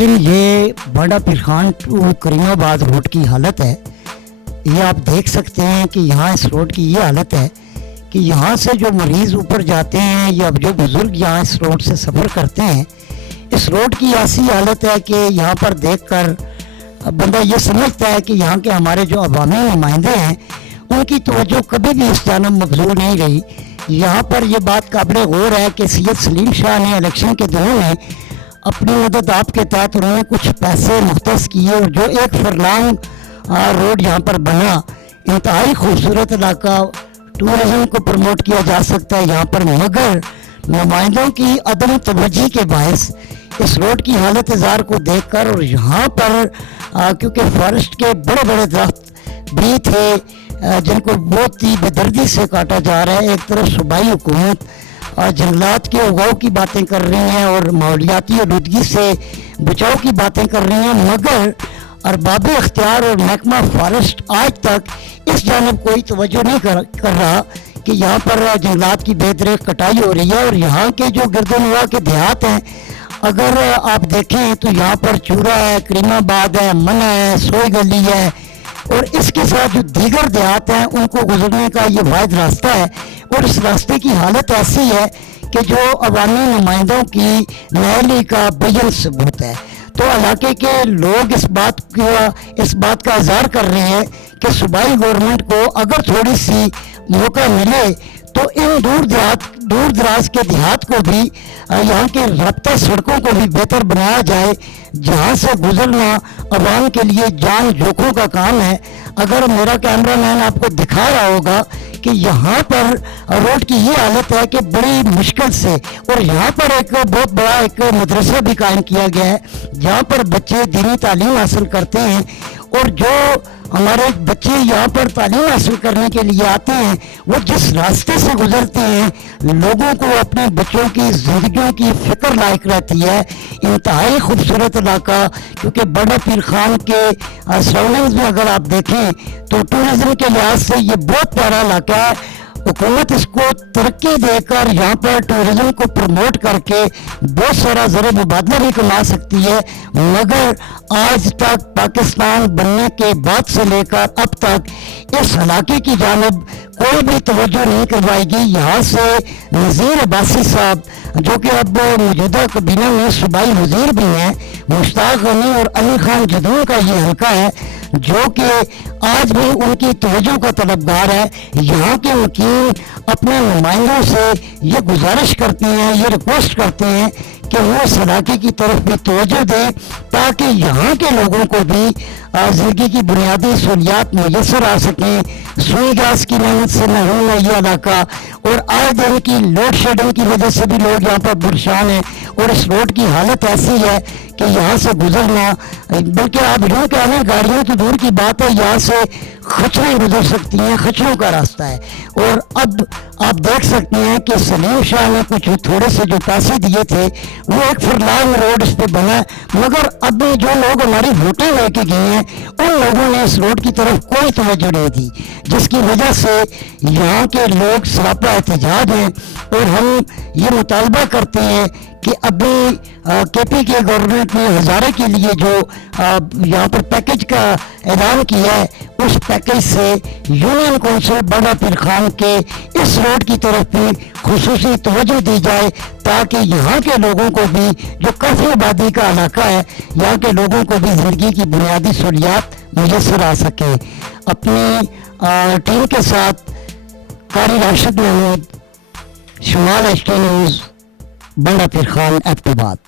नाज़रीन, ये बांडा Pir Khan to Karimabad road की हालत है। ये आप देख सकते हैं कि यहाँ इस रोड की ये हालत है कि यहाँ से जो मरीज़ ऊपर जाते हैं या जो बुज़ुर्ग यहाँ इस रोड से सफ़र करते हैं, इस रोड की ऐसी हालत है कि यहाँ पर देखकर बंदा ये समझता है कि यहाँ के हमारे जो अवामी नुमाइंदे हैं उनकी तवज्जो कभी भी इस जानब मबज़ूल नहीं रही। यहाँ पर ये बात काबिल गौर है कि सैयद सलीम शाह ने इलेक्शन के दिनों में अपनी मदद आपके तहत उन्होंने कुछ पैसे मुख्तस किए और जो एक फरलांग रोड यहाँ पर बना, इंतहाई खूबसूरत इलाका, टूरिज़म को प्रमोट किया जा सकता है यहाँ पर, मगर नुमाइंदों की अदम तवज्जो के बायस इस रोड की हालत ज़ार को देखकर और यहाँ पर क्योंकि फॉरेस्ट के बड़े बड़े दरख्त भी थे जिनको बहुत ही बेदर्दी से काटा जा रहा है। एक तरफ सूबाई हुकूमत जंगलात के उगाव की बातें कर रही हैं और माहौलियाती आलूदगी से बचाव की बातें कर रही हैं, मगर अरबाब इख्तियार और महकमा फॉरेस्ट आज तक इस जानब कोई तवज्जो नहीं कर रहा कि यहाँ पर जंगलात की बेदरेख कटाई हो रही है। और यहाँ के जो गिरदोनवा के देहात हैं, अगर आप देखें तो यहाँ पर चूरा है, करीमाबाद है, मना है, सोई गली है और इसके साथ जो दीगर देहात हैं उनको गुजरने का ये वाहिद रास्ता है। और इस रास्ते की हालत ऐसी है कि जो अवामी नुमाइंदों की नाअहली का बेयन सबूत है। तो इलाके के लोग इस बात का इज़हार कर रहे हैं कि सूबाई गवर्नमेंट को अगर थोड़ी सी मौका मिले तो इन दूर दराज के देहात को भी यहाँ के रब्ता सड़कों को भी बेहतर बनाया जाए, जहाँ से गुजरना अवाम के लिए जान जोखों का काम है। अगर मेरा कैमरामैन आपको दिखा रहा होगा कि यहाँ पर रोड की ये हालत है कि बड़ी मुश्किल से, और यहाँ पर एक बहुत बड़ा एक मदरसा भी कायम किया गया है जहाँ पर बच्चे दीनी तालीम हासिल करते हैं। और जो हमारे बच्चे यहाँ पर तालीम हासिल करने के लिए आते हैं वो जिस रास्ते से गुजरते हैं, लोगों को अपने बच्चों की ज़िंदगियों की फ़िक्र लायक रहती है। इंतहाई खूबसूरत इलाका, क्योंकि बांडा पीर खान के सराउंडिंग्स में अगर आप देखें तो टूरिज़म के लिहाज से ये बहुत प्यारा इलाका है। हुकूमत इसको तरक्की देकर यहाँ पर टूरिज़म को प्रमोट करके बहुत सारा ज़र मुबादला भी कमा सकती है, मगर आज तक पाकिस्तान बनने के बाद से लेकर अब तक इस इलाके की जानब कोई भी तवज्जो नहीं करवाएगी। यहाँ से नज़ीर अब्बासी साहब जो कि अब मौजूदा काबीना में सूबाई वज़ीर भी हैं, मुश्ताक गनी और अली खान जदून का ये हल्का है जो कि आज भी उनकी तवज्जो का तलबगार है। यहाँ के वकील अपने नुमाइंदों से ये गुजारिश करते हैं, ये रिक्वेस्ट करते हैं कि वो इस इलाके की तरफ भी तवज्जो दें ताकि यहाँ के लोगों को भी ज़िंदगी की बुनियादी सहूलियात मुयसर आ सकें। सुई गैस की मेहनत से महरूम है ये इलाका और आए दिन की लोड शेडिंग की वजह से भी लोग यहाँ पर परेशान हैं। और इस रोड की हालत ऐसी है कि यहाँ से गुजरना, बल्कि आप यूँ कहना गाड़ियों तो दूर की बात है, यहाँ से खच्चरें गुजर सकती हैं, खच्चरों का रास्ता है। और अब आप देख सकते हैं कि सलीम शाह ने कुछ थोड़े से जो पैसे दिए थे वो एक फरलांग रोड इस पर बना, मगर अब जो लोग हमारी वोटें लेके गए हैं उन लोगों ने इस रोड की तरफ कोई तवज्जो नहीं दी, जिसकी वजह से यहाँ के लोग सरापा एहतजाज हैं। और हम ये मुतालबा करते हैं कि अभी केपी के गवर्नमेंट ने हज़ारे के लिए जो यहाँ पर पैकेज का ऐलान किया है, उस पैकेज से यूनियन कौंसिल बांडा पीर खान के इस रोड की तरफ भी खुसूसी तवज्जो दी जाए ताकि यहाँ के लोगों को भी, जो काफ़ी आबादी का इलाका है, यहाँ के लोगों को भी ज़िंदगी की बुनियादी सहूलियात मुयसर आ सके। अपनी टीम के साथ कारी राशिद महमूद, शुमाल H T news, Banda Pir Khan, Abbottabad.